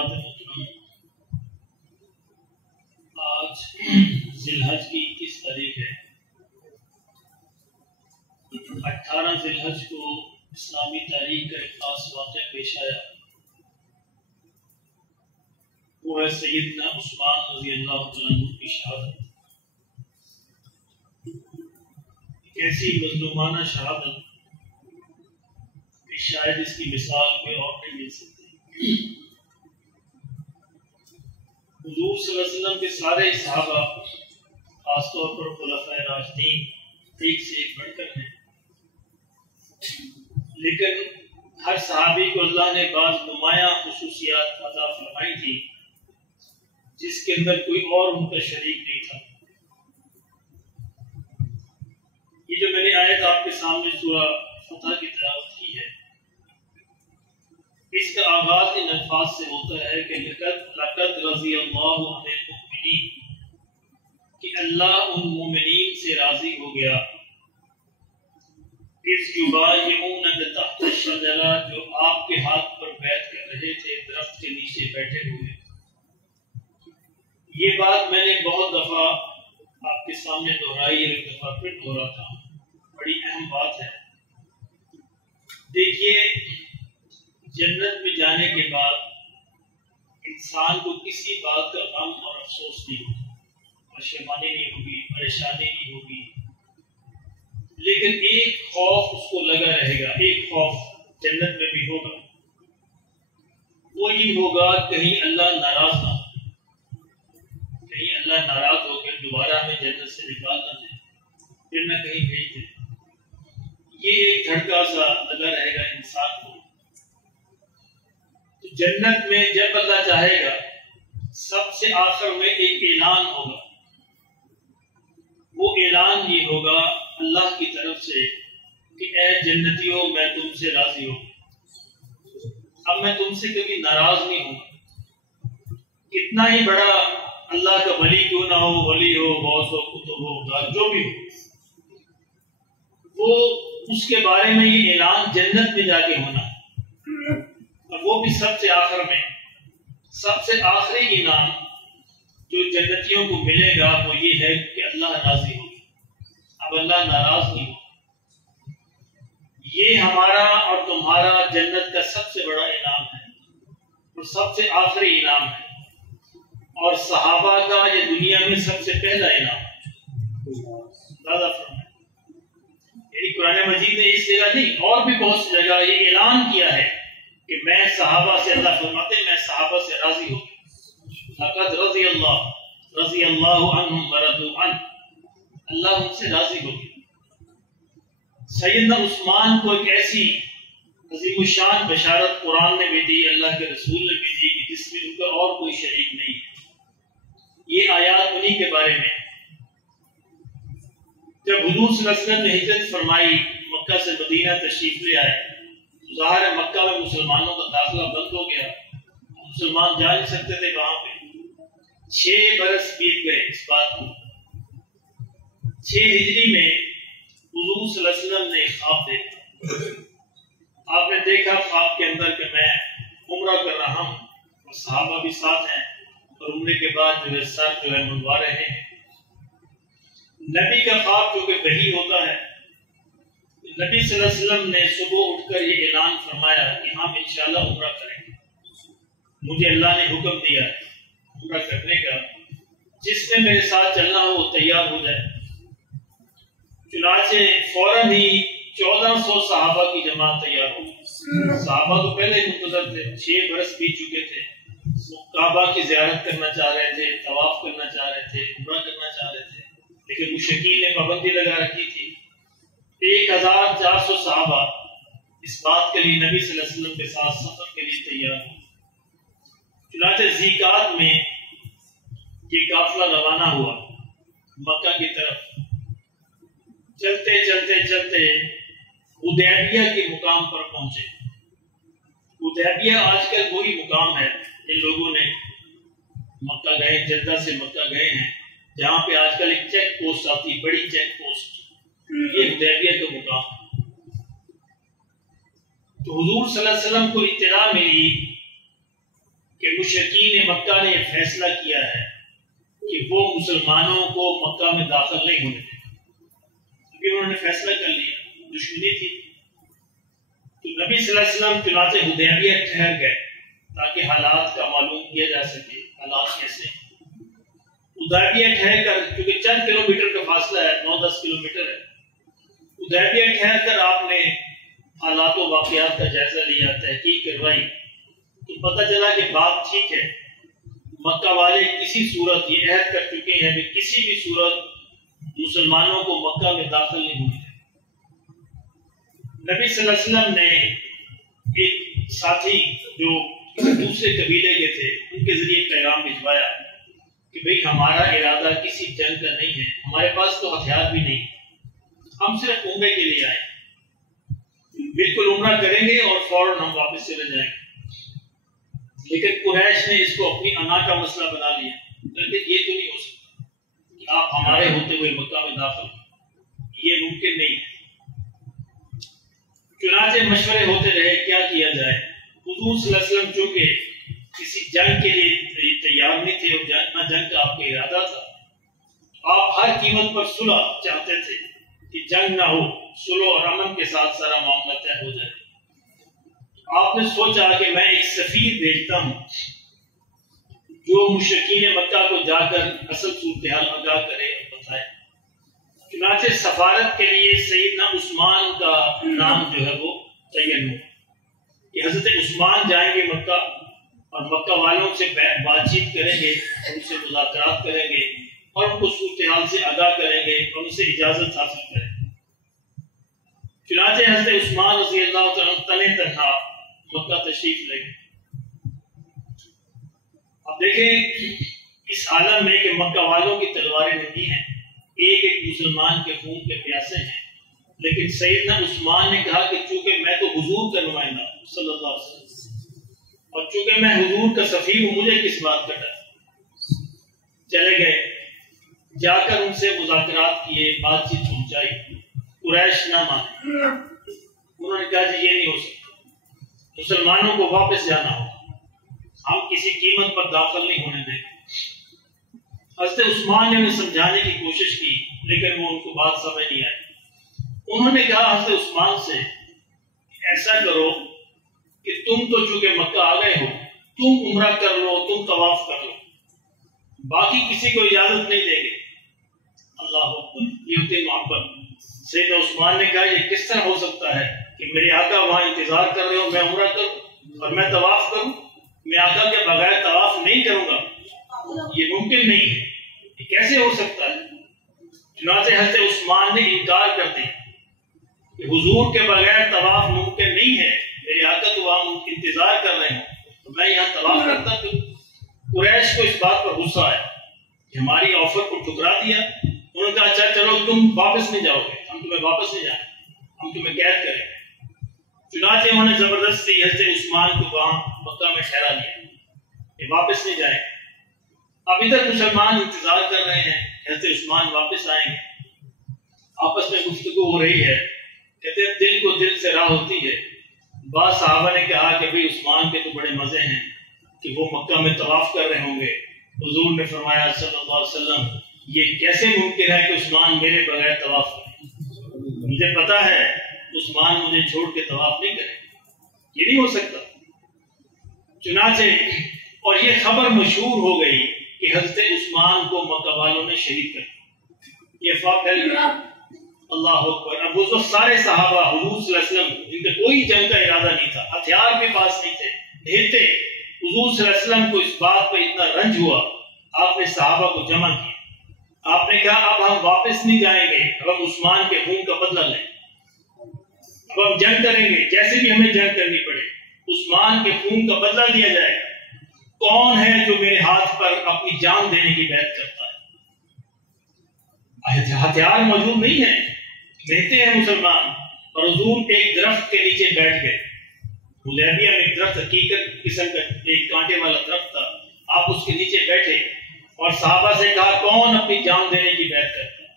حضرات محترم، آج ذی الحج کی 21 تاریخ ہے۔ 18 ذی الحج کو اسلامی تاریخ کا ایک خاص واقعہ پیش آیا، وہ ہے سیدنا عثمان رضی اللہ عنہ کی شہادت۔ ایک ایسی مظلومانہ شہادت کہ شاید اس کی مثال کوئی اور نہیں مل سکتی۔ حضور صلی اللہ علیہ وسلم کے سارے صحابہ، خاص طور پر خلفائے راشدین، ایک سے ایک بڑھ کر ہیں، لیکن ہر صحابی کو اللہ نے بعض نمایاں خصوصیات عطا فرمائی تھی جس کے اندر کوئی اور ان کا شریک نہیں تھا۔ یہ جو میں نے آیت آپ کے سامنے سورہ فتح کی تلاوت کی ہے، اس کا آغاز ان الفاظ سے ہوتا ہے کہ لقد رضی اللہ عن المؤمنین، کہ اللہ ان مومنین سے راضی ہو گیا، اذ یبایعونک تحت الشجرہ، جو آپ کے ہاتھ پر بیعت کر رہے تھے درخت کے نیچے بیٹھے ہوئے۔ یہ بات میں نے بہت دفعہ آپ کے سامنے دہرائی ہے، ایک دفعہ پھر دہراتا ہوں، بڑی اہم بات ہے۔ دیکھیے، جنت میں جانے کے بعد انسان کو کسی بات کا غم اور افسوس نہیں ہوگا، پشیمانی نہیں ہوگی، پریشانی نہیں ہوگی، لیکن ایک خوف اس کو لگا رہے گا، ایک خوف جنت میں بھی ہوگا، وہ یہ ہوگا کہیں اللہ ناراض نہ ہو، کہیں اللہ ناراض ہو کر دوبارہ ہمیں جنت سے نکال نہ دے، پھر نہ کہیں بھیج دے۔ یہ ایک دھڑکا سا لگا رہے گا انسان کو۔ تو جنت میں جب اللہ چاہے گا، سب سے آخر میں ایک اعلان ہوگا، وہ اعلان یہ ہوگا اللہ کی طرف سے کہ اے جنتیوں، میں تم سے راضی ہوں، اب میں تم سے کبھی ناراض نہیں ہوں۔ کتنا ہی بڑا اللہ کا ولی کیوں نہ ہو، ولی ہو، غوث ہو، قطب ہو، جو بھی ہو، وہ اس کے بارے میں یہ اعلان جنت میں جا کے ہونا، اور وہ بھی سب سے آخر میں۔ سب سے آخری انعام جو جنتیوں کو ملے گا وہ یہ ہے کہ اللہ راضی ہو، اب اللہ ناراض نہیں ہو۔ یہ ہمارا اور تمہارا جنت کا سب سے بڑا انعام ہے اور سب سے آخری انعام ہے، اور صحابہ کا یہ دنیا میں سب سے پہلا انعام ہے۔ زیادہ فرمائے، یعنی قرآن مجید نے اس جگہ نہیں، اور بھی بہت سی جگہ یہ اعلان کیا ہے کہ میں صحابہ سے، اللہ فرماتے ہیں میں صحابہ سے راضی ہوں۔ لقد رضی اللہ عنہم ورضوا عنہ، اللہ ان سے راضی ہو گیا۔ سیدنا عثمان کو ایک ایسی عظیم الشان بشارت قرآن نے بھی دی، اللہ کے رسول نے بھی دی، کہ جس میں ان کا اور کوئی شریک نہیں ہے۔ یہ آیات انہی کے بارے میں۔ جب حضور صلی اللہ علیہ وسلم نے ہجرت فرمائی، مکہ سے مدینہ تشریف لے آئے، ظاہر ہے مکہ میں مسلمانوں کا داخلہ بند ہو گیا، مسلمان جا نہیں سکتے تھے وہاں پہ۔ 6 برس بیت گئے اس بات کو۔ 6 ہجری میں حضور صلی اللہ علیہ وسلم نے ایک خواب دیکھا۔ آپ نے دیکھا خواب کے اندر کہ میں عمرہ کر رہا ہوں اور صحابہ بھی ساتھ ہیں، اور عمرے کے بعد جو ہے سر جو ہے منڈوا رہے ہیں۔ نبی کا خواب جو کہ وحی ہوتا ہے، نبی صلی اللہ علیہ وسلم نے صبح اٹھ کر یہ اعلان فرمایا کہ ہم انشاءاللہ عمرہ کریں گے، مجھے اللہ نے حکم دیا ہے عمرہ کرنے کا، جس میں میرے ساتھ چلنا ہو وہ تیار ہو جائے۔ چنانچہ فوراً ہی 1400 صحابہ کی جماعت تیار ہو گئی۔ صحابہ تو پہلے منتظر تھے، 6 برس بیت چکے تھے، کعبہ کی زیارت کرنا چاہ رہے تھے، طواف کرنا چاہ رہے تھے، عمرہ کرنا چاہ رہے تھے، لیکن مشرکین نے پابندی لگا رکھی تھی۔ 1400 صحابہ اس بات کے لیے نبی صلی اللہ علیہ وسلم کے ساتھ سفر کے لیے تیار ہو۔ چنانچہ ذیقعد میں یہ قافلہ روانہ ہوا مکہ کی طرف۔ چلتے چلتے چلتے حدیبیہ کے مقام پر پہنچے۔ حدیبیہ آج کل وہی مقام ہے، ان لوگوں نے مکہ گئے، جدہ سے مکہ گئے ہیں، جہاں پہ آج کل ایک چیک پوسٹ آتی ہے، بڑی چیک پوسٹ، یہ حدیبیہ کا مقام۔ تو حضور صلی اللہ علیہ وسلم کو اطلاع ملی کہ مشرکین مکہ نے یہ فیصلہ کیا ہے کہ وہ مسلمانوں کو مکہ میں داخل نہیں ہونے دیں، کیونکہ انہوں نے فیصلہ کر لیا، دشمنی تھی۔ تو نبی صلی اللہ علیہ وسلم چنانچہ حدیبیہ ٹھہر گئے تاکہ حالات کا معلوم کیا جا سکے حالات کیسے ہیں۔ حدیبیہ ٹھہر کر، کیونکہ چند کلومیٹر کا فاصلہ ہے، 9-10 کلومیٹر ہے، حدیبیہ ٹھہر کر آپ نے حالات و واقعات کا جائزہ لیا، تحقیق کروائی، تو پتہ چلا کہ بات ٹھیک ہے۔ مکہ والے کسی صورت یہ عہد کر چکے ہیں کہ کسی بھی صورت مسلمانوں کو مکہ میں داخل نہیں ہونے دیں۔ نبی صلی اللہ علیہ وسلم نے ایک ساتھی جو دوسرے قبیلے کے تھے ان کے ذریعے پیغام بھجوایا کہ بھئی ہمارا ارادہ کسی جنگ کا نہیں ہے، ہمارے پاس تو ہتھیار بھی نہیں، ہم صرف عمرے کے لیے آئے، بالکل عمرہ کریں گے اور فوراً ہم واپس چلے جائیں گے۔ لیکن قریش نے اس کو اپنی انا کا مسئلہ بنا لیا، کہتے یہ تو نہیں ہو سکتا کہ آپ ہمارے ہوتے ہوئے مکہ میں داخل ہوں، یہ ممکن نہیں ہے۔ چنانچہ مشورے ہوتے رہے کیا کیا جائے۔ حضور صلی اللہ علیہ وسلم چونکہ کسی جنگ کے لیے تیار نہیں تھے اور نہ جنگ کا آپ کا ارادہ تھا، آپ ہر قیمت پر صلح چاہتے تھے کہ جنگ نہ ہو، صلح اور امن کے ساتھ سارا معاملہ طے ہو جائے۔ آپ نے سوچا کہ میں ایک سفیر بھیجتا ہوں جو مشرکین مکہ کو جا کر اصل صورتحال آگاہ کرے اور بتائے۔ چنانچہ سفارت کے لیے سیدنا عثمان کا نام جو ہے وہ تعین ہوا کہ حضرت عثمان جائیں گے مکہ اور مکہ والوں سے بات چیت کریں گے، ان سے مذاکرات کریں گے اور ان کو صورتحال سے آگاہ کریں گے اور ان سے اجازت حاصل کریں گے۔ چنانچہ حضرت عثمان رضی اللہ تعالیٰ تنے تنہا مکہ تشریف لے گئے۔ اب دیکھیں اس عالم میں کہ مکہ والوں کی تلواریں ننگی ہیں، ایک ایک مسلمان کے خون کے پیاسے ہیں، لیکن سیدنا عثمان نے کہا کہ چونکہ میں تو حضور کا نمائندہ ہوں صلی اللہ علیہ وسلم، اور چونکہ میں حضور کا سفیر ہوں، مجھے کس بات کا ڈر۔ چلے گئے، جا کر ان سے مذاکرات کیے، بات چیت پہنچائی، قریش نہ مانے، انہوں نے کہا جی یہ نہیں ہو سکتا، مسلمانوں کو واپس جانا ہو، ہم کسی قیمت پر داخل نہیں ہونے دیں گے۔ حضرت عثمان نے انہیں سمجھانے کی کوشش کی لیکن وہ ان کو بات سمجھ نہیں آئی۔ انہوں نے کہا حضرت عثمان سے ایسا کرو کہ تم تو چونکہ مکہ آ گئے ہو، تم عمرہ کر لو، تم طواف کر لو، باقی کسی کو اجازت نہیں دیں گے۔ اللہ اکبر، یہ ہوتی محبت۔ سیدنا عثمان نے کہا یہ کس طرح ہو سکتا ہے کہ میرے آقا وہاں انتظار کر رہے ہو، میں عمرہ کروں اور میں طواف کروں؟ میں آقا کے بغیر طواف نہیں کروں گا، یہ ممکن نہیں ہے، یہ کیسے ہو سکتا ہے؟ چنانچہ حضرت عثمان نے انکار کر دیا کہ حضور کے بغیر طواف ممکن نہیں ہے، میرے آقا تو وہاں انتظار کر رہے ہیں تو میں یہاں طواف کرتا ہوں۔ قریش کو اس بات پر غصہ آیا کہ ہماری آفر کو ٹھکرا دیا۔ انہوں نے کہا اچھا چلو تم واپس نہیں جاؤ گے، ہم تمہیں واپس نہیں جائیں، ہم تمہیں قید کریں گے۔ چنانچہ انہوں نے زبردستی حضرت عثمان کو وہاں مکہ میں ٹھہرا لیا کہ واپس نہیں جائیں گے۔ اب ادھر مسلمان انتظار کر رہے ہیں حضرت عثمان واپس آئیں گے، آپس میں گفتگو ہو رہی ہے، کہتے ہیں دل کو دل سے راہ ہوتی ہے۔ بعض صحابہ نے کہا کہ بھئی عثمان کے تو بڑے مزے ہیں کہ وہ مکہ میں طواف کر رہے ہوں گے۔ حضور نے فرمایا صلی اللہ علیہ وسلم یہ کیسے ممکن ہے کہ عثمان میرے بغیر طواف کرے؟ مجھے پتا ہے عثمان مجھے چھوڑ کے طواف نہیں کرے، یہ نہیں ہو سکتا۔ چنانچہ اور یہ خبر مشہور ہو گئی کہ حضرت عثمان کو مکہ والوں نے شہید کر دیا، یہ افواہ پھیل گئی۔ اللہ اکبر۔ اب اس وقت سارے صحابہ حضور صلی اللہ علیہ وسلم ان کا کوئی جنگ کا ارادہ نہیں تھا، ہتھیار بھی پاس نہیں تھے، ڈھیرتے۔ حضور صلی اللہ علیہ وسلم کو اس بات پہ اتنا رنج ہوا، آپ نے صحابہ کو جمع کیا، آپ نے کہا اب ہم واپس نہیں جائیں گے، اب ہم عثمان کے خون کا بدلہ لیں، اب ہم جنگ کریں گے، جیسے بھی ہمیں جنگ کرنی پڑے، عثمان کے خون کا بدلہ لیا جائے گا۔ کون ہے جو میرے ہاتھ پر اپنی جان دینے کی بیعت کرتا ہے؟ ہتھیار موجود نہیں ہے، رہتے ہیں مسلمان۔ اور حضور ایک درخت کے نیچے بیٹھ گئے، حدیبیہ میں ایک درخت حقیقت قسم کا ایک کانٹے والا درخت تھا، آپ اس کے نیچے بیٹھے اور صحابہ سے کہا کون اپنی جان دینے کی بیعت کرتا ہے؟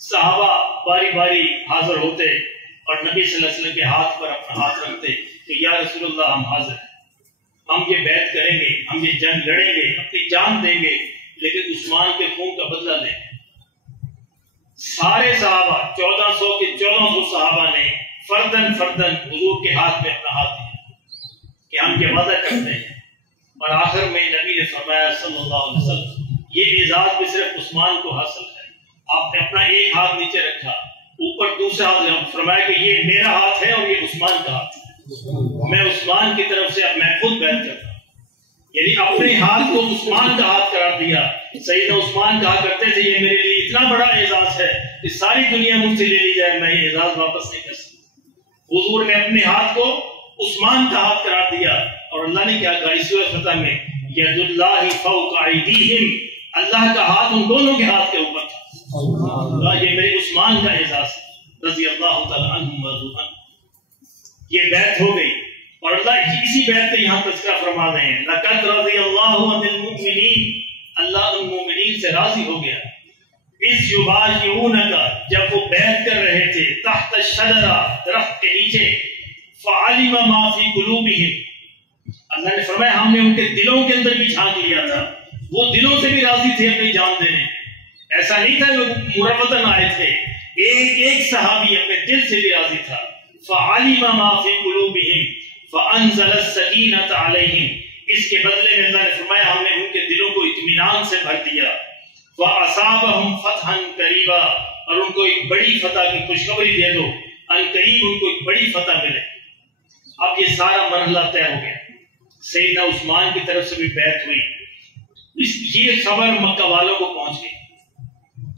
صحابہ باری باری حاضر ہوتے اور نبی صلی اللہ علیہ وسلم کے ہاتھ پر اپنا ہاتھ رکھتے کہ یا رسول اللہ ہم حاضر ہیں، ہم یہ بیعت کریں گے، ہم یہ جنگ لڑیں گے، اپنی جان دیں گے، لیکن عثمان کے خون کا بدلہ لیں گے۔ سارے صحابہ 1400 کے 1400 صحابہ نے فردن فردن حضور کے ہاتھ میں اپنا ہاتھ دیا کہ ہم یہ وعدہ کرتے ہیں، اور آخر میں نبی نے فرمایا صلی اللہ علیہ وسلم یہ اعزاز بھی صرف عثمان کو حاصل ہے۔ آپ نے اپنا ایک ہاتھ نیچے رکھا، اوپر دوسرا ہاتھ فرمایا کہ یہ میرا ہاتھ ہے اور یہ عثمان کا ہاتھ ہے، میں عثمان کی طرف سے اب میں خود بیعت کرتا ہوں۔ یعنی اپنے ہاتھ کو عثمان کا ہاتھ قرار دیا۔ سیدنا عثمان کہا کرتے تھے یہ میرے لیے اتنا بڑا اعزاز ہے کہ ساری دنیا مجھ سے لے لی جائے، میں یہ اعزاز واپس نہیں کر سکتا۔ حضور نے اپنے ہاتھ کو عثمان کا ہاتھ قرار دیا، اور اللہ نے کیا کہا اس سورۃ فتح میں، ید اللہ فوق ایدیہم، اللہ کا ہاتھ ان دونوں کے ہاتھ کے اوپر تھا۔ یہ میرے عثمان کا اعزاز ہے رضی اللہ تعالی عنہم ورضوا عنہ۔ یہ بیعت ہو گئی، اور اللہ اسی بیعت کا یہاں تذکرہ فرما رہے ہیں، لقد رضی اللہ عن المؤمنین، اللہ ان مومنین سے راضی ہو گیا، اس یبایعونک، جب وہ بیعت کر رہے تھے، تحت الشجرہ، درخت کے نیچے، فعلم ما فی قلوبہم، اللہ نے فرمایا ہم نے ان کے دلوں کے اندر بھی جھانک لیا تھا، وہ دلوں سے بھی راضی تھے اپنی جان دینے، ایسا نہیں تھا وہ مروتاً آئے تھے، ایک ایک صحابی اپنے دل سے بھی راضی تھا۔ فعلم ما فی قلوبہم فانزل السکینۃ علیہم، اس کے بدلے میں اللہ نے فرمایا ہم نے ان کے دلوں کو اطمینان سے بھر دیا۔ فاصابہم فتحا قریبا، اور ان کو ایک بڑی فتح کی خوشخبری دے دو، ان قریب ان کو ایک بڑی فتح ملے۔ اب یہ سارا مرحلہ طے ہو گیا، سیدنا عثمان کی طرف سے بھی بیعت ہوئی، یہ خبر مکہ والوں کو پہنچ گئی،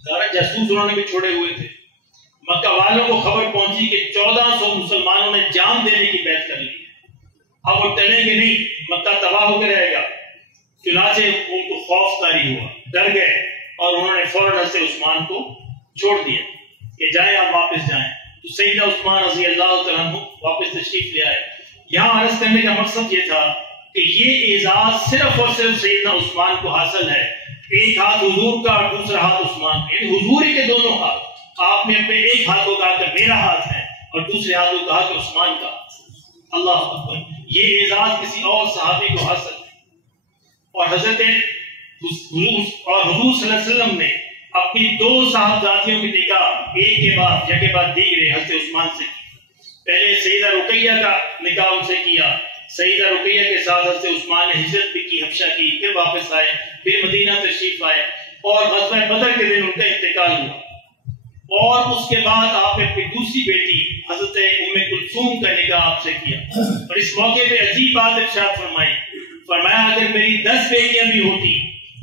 سارا جاسوس انہوں نے بھی چھوڑے ہوئے تھے، مکہ والوں کو خبر پہنچی کہ 1400 مسلمانوں نے جان دینے کی بیعت کر لی، اب وہ ٹلیں گے نہیں، مکہ تباہ ہو کے رہے گا۔ چنانچہ ان کو خوف طاری ہوا، ڈر گئے، اور انہوں نے فوراً حضرت عثمان کو چھوڑ دیا کہ جائیں آپ واپس جائیں۔ تو سیدنا عثمان رضی اللہ تعالیٰ عنہ واپس تشریف لے آئے۔ یہاں عرض کرنے کا مقصد یہ تھا کہ یہ اعزاز صرف اور صرف سیدنا عثمان کو حاصل ہے، ایک ہاتھ حضور کا اور دوسرا ہاتھ عثمان کا، یعنی حضور ہی کے دونوں ہاتھ۔ آپ نے اپنے ایک ہاتھ کو کہا کہ میرا ہاتھ ہے، اور دوسرے ہاتھ کو کہا کہ عثمان کا ہاتھ۔ اللہ اکبر، یہ اعزاز کسی اور صحابی کو حاصل ہے، اور حضرت حضور صلی اللہ علیہ وسلم نے اپنی 2 صاحبزادیوں کی نکاح ایک کے بعد یک کے بعد دیگرے حضرت عثمان سے کی۔ پہلے سیدہ رقیہ کا نکاح ان سے کیا، سیدہ رقیہ کے ساتھ حضرت عثمان نے ہجرت بھی کی، حبشہ کی، پھر واپس آئے، پھر مدینہ تشریف آئے، اور غزوہ بدر کے دن ان کا انتقال ہوا۔ اور اس کے بعد آپ نے اپنی دوسری بیٹی حضرت ام کلثوم کا نکاح آپ سے کیا، اور اس موقع پہ عجیب بات ارشاد فرمائی، فرمایا اگر میری 10 بیٹیاں بھی ہوتی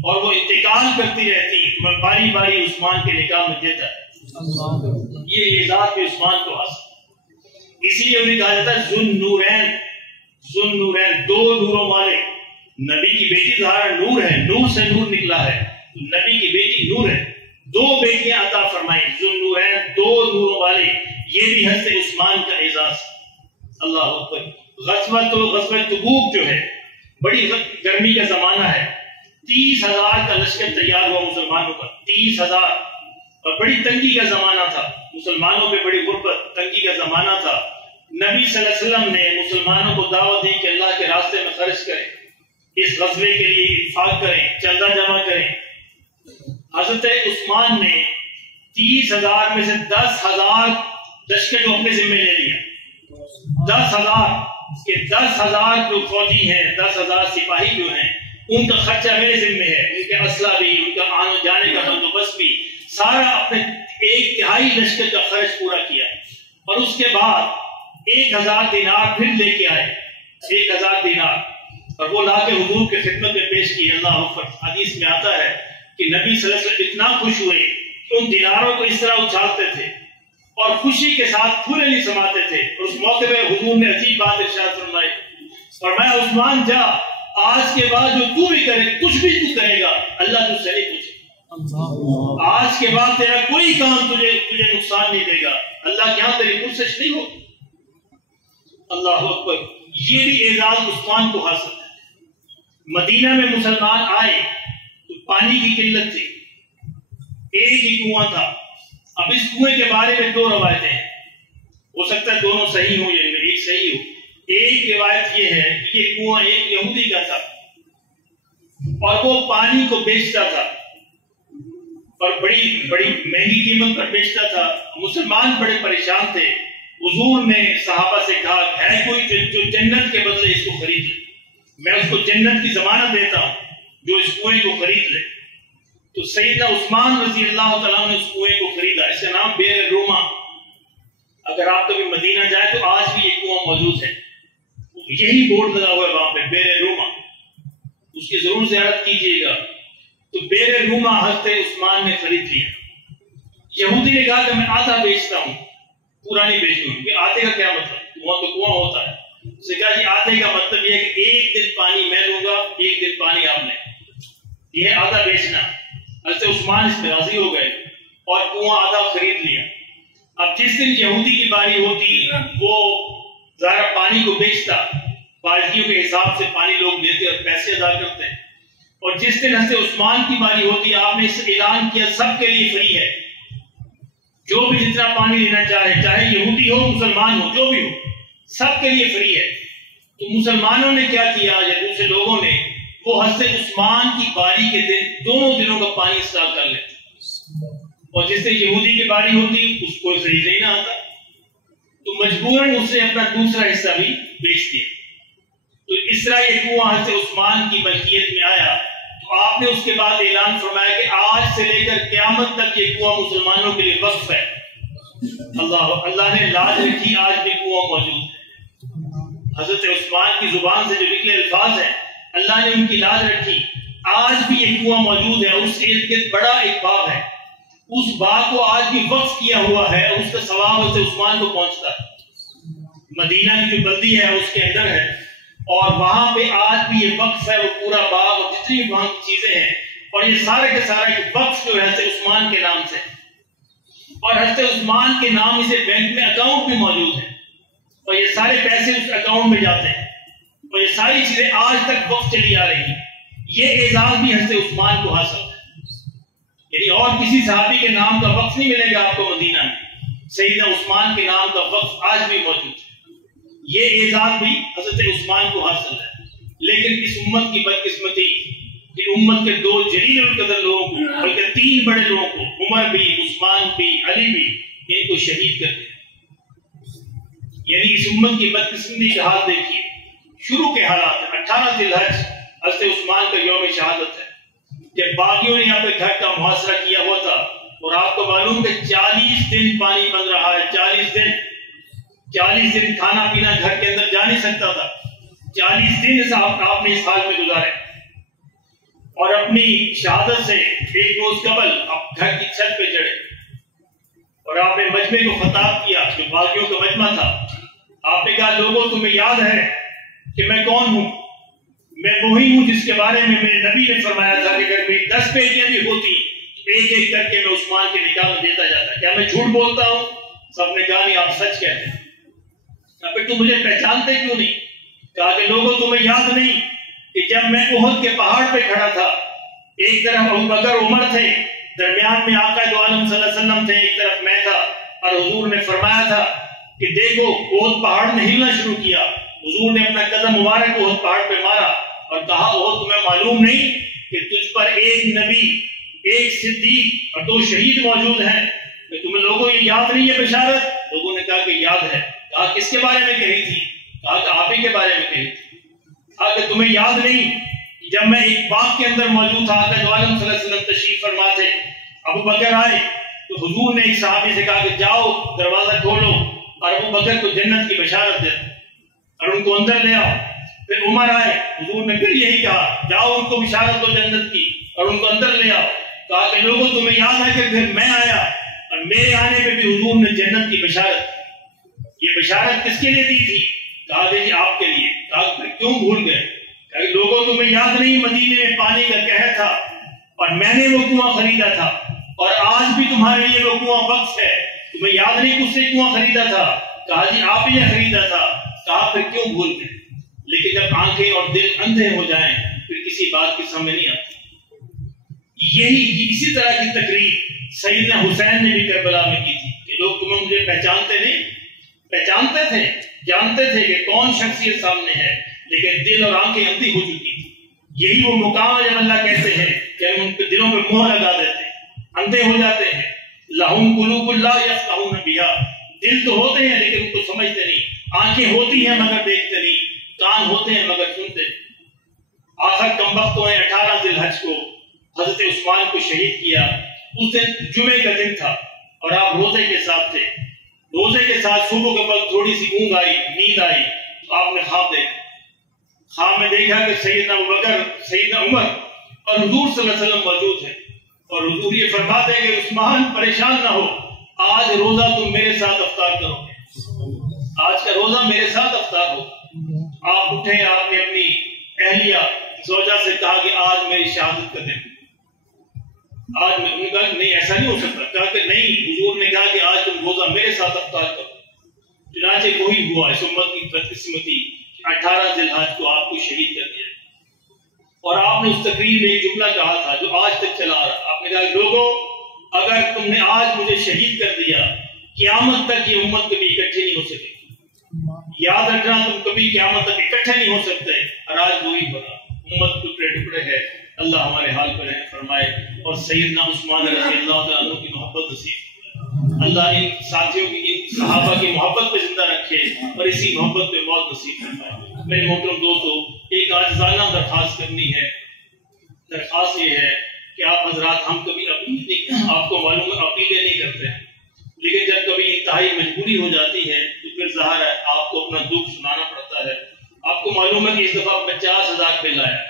اور وہ انتقال کرتی رہتی تو میں باری باری عثمان کے نکاح میں دیتا ہے۔ یہ اعزاز بھی عثمان کو حاصل، اس لیے انہیں کہا جاتا ہے ذو النورین، ذو النورین، 2 نوروں والے۔ نبی کی بیٹی ظاہر نور ہے، نور سے نور نکلا ہے، تو نبی کی بیٹی نور ہے، 2 بیٹیاں عطا فرمائی، ذو النورین، 2 نوروں والے، یہ بھی حضرت عثمان کا اعزاز۔ اللہ اکبر۔ غزوہ تبوک جو ہے بڑی گرمی کا زمانہ ہے، 30,000 کا لشکر تیار ہوا مسلمانوں کا، 30,000، اور بڑی تنگی کا زمانہ تھا، مسلمانوں پہ بڑی غربت تنگی کا زمانہ تھا۔ نبی صلی اللہ علیہ وسلم نے مسلمانوں کو دعوت دی کہ اللہ کے راستے میں خرچ کریں، اس غزوے کے لیے انفاق کریں، چندہ جمع کریں۔ حضرت عثمان نے 30,000 میں سے 10,000 لشکر کو اپنے ذمہ لے لیا، 10,000 کہ 10,000 جو فوجی ہیں، 10,000 سپاہی جو ہیں، ان کا خرچہ میرے ذمہ ہے، ان کے اسلحہ بھی، ان کا آنے جانے کا بندوبست بھی، سارا اپنے 1/3 لشکر کا خرچ پورا کیا، اور اس کے بعد 1,000 دینار پھر لے کے آئے، 1,000 دینار، اور وہ لا کے حضور کے خدمت میں پیش کی۔ اللہ اکبر۔ حدیث میں آتا ہے کہ نبی صلی اللہ علیہ وسلم اتنا خوش ہوئے کہ ان دیناروں کو اس طرح اچھالتے تھے اور خوشی کے ساتھ پھولے نہیں سماتے تھے، اور اس موقع پہ حضور نے عجیب بات ارشاد فرمائی، فرمایا عثمان جا، آج کے بعد جو تو بھی کرے، کچھ بھی تو کرے گا، اللہ تجھ سے نہیں پوچھے، آج کے بعد تیرا کوئی کام تجھے نقصان نہیں دے گا، اللہ کے ہاں تیری پرسش نہیں ہوگی۔ اللہ اکبر۔ یہ بھی اعزاز عثمان کو حاصل ہے۔ مدینہ میں مسلمان آئے تو پانی کی قلت تھی، ایک ہی کنواں تھا۔ اب اس کنویں کے بارے میں 2 روایتیں ہیں، ہو سکتا ہے دونوں صحیح ہوں یا ایک صحیح ہو۔ ایک روایت یہ ہے کہ یہ کنواں ایک یہودی کا تھا اور وہ پانی کو بیچتا تھا اور بڑی مہنگی قیمت پر بیچتا تھا. مسلمان بڑے پریشان تھے. حضور نے صحابہ سے کہا ہے کوئی جو جنت کے بدلے اس کو خرید لے, میں اس کو جنت کی ضمانت دیتا ہوں جو اس کنویں کو خرید لے. تو سیدنا عثمان رضی اللہ تعالیٰ نے اس کنویں کو خریدا. اس کا نام بئر روما. اگر آپ کبھی مدینہ جائیں تو آج بھی یہ کنواں موجود ہے, یہی بورڈ لگا ہوا ہے وہاں پہ بئر روما, اس کی ضرور زیارت کیجیے گا. تو بئر روما حضرت عثمان نے خرید لیا. یہودی نے کہا کہ میں آدھا بیچتا ہوں, پورا نہیں بیچوں گا. کہ آدھے کا کیا مطلب, کنواں تو کنواں ہوتا ہے. اس نے کہا جی آدھے کا مطلب یہ ہے کہ ایک دن پانی میں لوں گا, ایک دن پانی آپ لیں, یہ ہے آدھا بیچنا. حضرت عثمان اس پہ راضی ہو گئے اور کنواں آدھا خرید لیا. اب جس دن یہودی کی باری ہوتی وہ ذرا پانی کو بیچتا, بالٹیوں کے حساب سے پانی لوگ دیتے اور پیسے ادا کرتے ہیں. اور جس دن حضرت عثمان کی باری ہوتی آپ نے اس اعلان کیا سب کے لیے فری ہے, جو بھی جتنا پانی لینا چاہے, چاہے یہودی ہو مسلمان ہو جو بھی ہو, سب کے لیے فری ہے. تو مسلمانوں نے کیا کیا یا دوسرے لوگوں نے, وہ حضرت عثمان کی باری کے دن دونوں دنوں کا پانی استعمال کر لیتے, اور جس دن یہودی کی باری ہوتی اس کو خریدنا ہی نہ آتا تو مجبوراً اس نے اپنا دوسرا حصہ بھی بیچ دیا. تو اس طرح یہ کنواں حضرت عثمان کی ملکیت میں آیا. تو آپ نے اس کے بعد اعلان فرمایا کہ آج سے لے کر قیامت تک یہ کنواں مسلمانوں کے لیے وقف ہے. اللہ نے لاج رکھی, آج بھی کنواں موجود ہے. حضرت عثمان کی زبان سے جو نکلے الفاظ ہیں اللہ نے ان کی لاج رکھی. آج بھی یہ کنواں موجود ہے. اس ارد گرد بڑا ایک باغ ہے, اس باغ کو آج بھی وقف کیا ہوا ہے. اس کا ثواب حضرت عثمان کو پہنچتا ہے. مدینہ کی جو بلدی ہے اس کے اندر ہے, اور وہاں پہ آج بھی یہ وقف ہے. وہ پورا باغ اور جتنی بھی وہاں کی چیزیں ہیں, اور یہ سارے کے سارے وقف جو ہے حضرت عثمان کے نام سے, اور حضرت عثمان کے نام سے بینک میں اکاؤنٹ بھی موجود ہے, اور یہ سارے پیسے اس اکاؤنٹ میں جاتے ہیں, اور یہ ساری چیزیں آج تک وقف چلی آ رہی ہیں. یہ اعزاز بھی حضرت عثمان کو حاصل ہے. یعنی اور کسی صحابی کے نام کا وقف نہیں ملے گا آپ کو مدینہ میں, سیدنا عثمان کے نام کا وقف آج بھی موجود ہے. یہ اعزاز بھی حضرت عثمان کو حاصل ہے. لیکن اس امت کی بدقسمتی کہ امت کے دو جلیل القدر لوگوں کو, بلکہ تین بڑے لوگوں کو, عمر بھی, عثمان بھی, علی بھی, ان کو شہید کر دیا. یعنی اس امت کی بدقسمتی کا حال دیکھیے. شروع کے حالات 18 ذی الحج حضرت عثمان کا یوم شہادت ہے, کہ باغیوں نے یہاں پہ گھر کا محاصرہ کیا ہوا تھا, اور آپ کو معلوم کہ 40 دن پانی بن رہا ہے. 40 دن کھانا پینا گھر کے اندر جا نہیں سکتا تھا. 40 دن آپ نے اس حال میں گزارے, اور اپنی شہادت سے ایک روز قبل آپ گھر کی چھت پہ چڑھے, اور آپ نے مجمع کو خطاب کیا جو باغیوں کا مجمع تھا. آپ نے کہا لوگوں تمہیں یاد ہے کہ میں کون ہوں؟ میں وہی ہوں جس کے بارے میں میرے نبی نے فرمایا تھا کہ اگر میری 10 بیٹیاں بھی ہوتی ایک ایک کر کے میں عثمان کے نکاح میں دیتا جاتا. کیا میں جھوٹ بولتا ہوں؟ سب نے کہا نہیں, آپ سچ کہتے ہیں. پھر تم مجھے پہچانتے کیوں نہیں؟ کہا کہ لوگوں تمہیں یاد نہیں کہ جب میں احد کے پہاڑ پہ کھڑا تھا, ایک طرف ابو بکر عمر تھے, درمیان میں آقا دو عالم صلی اللہ علیہ وسلم تھے, ایک طرف میں تھا, اور حضور نے فرمایا تھا کہ دیکھو احد پہاڑ نے ہلنا شروع کیا. حضور نے اپنا قدم مبارک احد پہاڑ پہ مارا اور کہا احد تمہیں معلوم نہیں کہ تجھ پر ایک نبی, ایک صدیق اور 2 شہید موجود ہیں, کہ تمہیں لوگوں یہ یاد نہیں ہے بشارت؟ لوگوں نے کہا کہ یاد ہے. کہا کس کے بارے میں کہی تھی؟ کہا کہ آپ ہی کے بارے میں کہی تھی. کہا کہ تمہیں یاد نہیں جب میں ایک باغ کے اندر موجود تھا, آقا دو عالم صلی اللہ علیہ وسلم تشریف فرما تھے, ابو بکر آئے تو حضور نے ایک صحابی سے کہا کہ جاؤ دروازہ کھولو اور ابو بکر کو جنت کی بشارت دے اور ان کو اندر لے آؤ. پھر عمر آئے, حضور نے پھر یہی کہا جاؤ ان کو بشارت دو جنت کی اور ان کو اندر لے آؤ. کہا کہ لوگوں تمہیں یاد ہے کہ پھر میں آیا اور میرے آنے پہ بھی حضور نے جنت کی بشارت. یہ بشارت کس کے لیے دی تھی؟ کہا کہ آپ کے لیے. کہا کہ کیوں بھول گئے؟ کہ لوگوں تمہیں یاد نہیں مدینے میں پانی کا قحط تھا اور میں نے وہ کنواں خریدا تھا, اور آج بھی تمہارے لیے وہ کنواں وقف ہے, تمہیں یاد نہیں کس سے کنواں خریدا تھا؟ کہا جی آپ ہی نے خریدا تھا. کہا پھر کیوں بھول گئے؟ لیکن جب آنکھیں اور دل اندھے ہو جائیں پھر کسی بات کی سمجھ نہیں آتی. اسی طرح کی تقریر سیدنا حسین نے بھی کربلا میں کی تھی کہ لوگ تمہیں مجھے پہچانتے نہیں, پہچانتے تھے، جانتے تھے کہ کون شخصیت سامنے ہے، لیکن دل اور آنکھیں اندھی ہو چکی تھی۔ یہی وہ مقام ہے جب اللہ کہتے ہیں کہ ہم ان کے دلوں پہ مہر لگا دیتے ہیں، اندھے ہو جاتے ہیں۔ لہم قلوب لا یفقہون بہا، دل تو ہوتے ہیں لیکن ان کو سمجھتے نہیں، آنکھیں ہوتی ہیں مگر دیکھتے نہیں، کان ہوتے ہیں مگر سنتے نہیں۔ آخر کم وقتوں نے 18 ذی الحج کو حضرت عثمان کو شہید کیا۔ اس دن جمعے کا دن تھا اور آپ روزے کے ساتھ تھے۔ روزے کے ساتھ صبح کے وقت تھوڑی سی اونگ آئی، نیند آئی، تو آپ نے خواب دیکھا۔ خواب میں دیکھا کہ سیدنا ابوبکر، سیدنا عمر اور حضور صلی اللہ علیہ وسلم موجود ہیں، اور حضور یہ فرماتے ہیں کہ عثمان پریشان نہ ہو، آج روزہ تم میرے ساتھ افطار کرو گے، آج کا روزہ میرے ساتھ افطار ہوگا۔ آپ اٹھے، آپ نے اپنی اہلیہ زوجہ سے کہا کہ آج میری شہادت کا دن، آج میں نے کہا نہیں ایسا نہیں ہو سکتا، کہا کہ نہیں، حضور نے کہا کہ آج تم روزہ میرے ساتھ افطار کرو۔ چنانچہ وہی ہوا، اس امت کی بدقسمتی 18 ذی الحج کو آپ کو شہید کر دیا۔ اور آپ نے اس تقریر میں ایک جملہ کہا تھا جو آج تک چلا آ رہا، آپ نے کہا لوگوں اگر تم نے آج مجھے شہید کر دیا، قیامت تک یہ امت کبھی اکٹھے نہیں ہو سکے گی، یاد رکھنا تم کبھی قیامت تک اکٹھے نہیں ہو سکتے۔ اور آج وہی ہو رہا، امت ٹکڑے ٹکڑے ہے۔ اللہ ہمارے حال پر رحم فرمائے اور سیدنا عثمان رضی اللہ تعالیٰ عنہ کی محبت نصیب فرمائے۔ اللہ ان ساتھیوں کی، ان صحابہ کی محبت پہ زندہ رکھے اور اسی محبت پہ موت نصیب فرمائے۔ میرے محترم دوستو، ایک عاجزانہ درخواست کرنی ہے۔ درخواست یہ ہے کہ آپ حضرات، ہم کبھی اپیل نہیں، آپ کو معلوم ہے اپیلیں نہیں کرتے ہیں، لیکن جب کبھی انتہائی مجبوری ہو جاتی ہے تو پھر ظاہر ہے آپ کو اپنا دکھ سنانا پڑتا ہے۔ آپ کو معلوم ہے کہ اس دفعہ 50,000 بل آیا،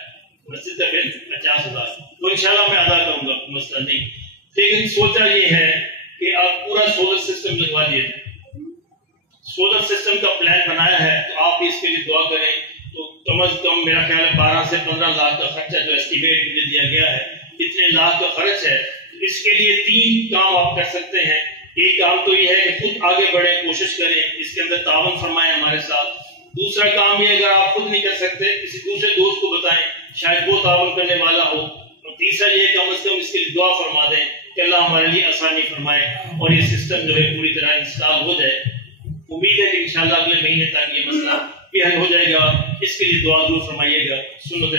مسجد کا بل 50,000، تو انشاءاللہ میں ادا کروں گا، مسئلہ نہیں، لیکن سوچا یہ ہے کہ آپ پورا سولر سسٹم لگوا دیا جائے۔ سولر سسٹم کا پلان بنایا ہے تو آپ اس کے لیے دعا کریں۔ تو کم از کم میرا خیال ہے 12 سے 15 لاکھ کا خرچہ جو ایسٹیمیٹ مجھے دیا گیا ہے، اتنے لاکھ کا خرچ ہے۔ اس کے لیے 3 کام آپ کر سکتے ہیں۔ ایک کام تو یہ ہے کہ خود آگے بڑھیں، کوشش کریں، اس کے اندر تعاون فرمائیں ہمارے ساتھ۔ دوسرا کام یہ، اگر آپ خود نہیں کر سکتے کسی دوسرے دوست کو بتائیں، شاید وہ تعاون کرنے والا ہو۔ اور تیسرا یہ، کم از کم اس کے لیے دعا فرما دیں کہ اللہ ہمارے لیے آسانی فرمائے اور یہ سسٹم جو ہے پوری طرح انسٹال ہو جائے۔ امید ہے کہ انشاءاللہ اگلے مہینے تک یہ مسئلہ بھی حل ہو جائے گا۔ اس کے لیے دعا ضرور فرمائیے گا۔ سنت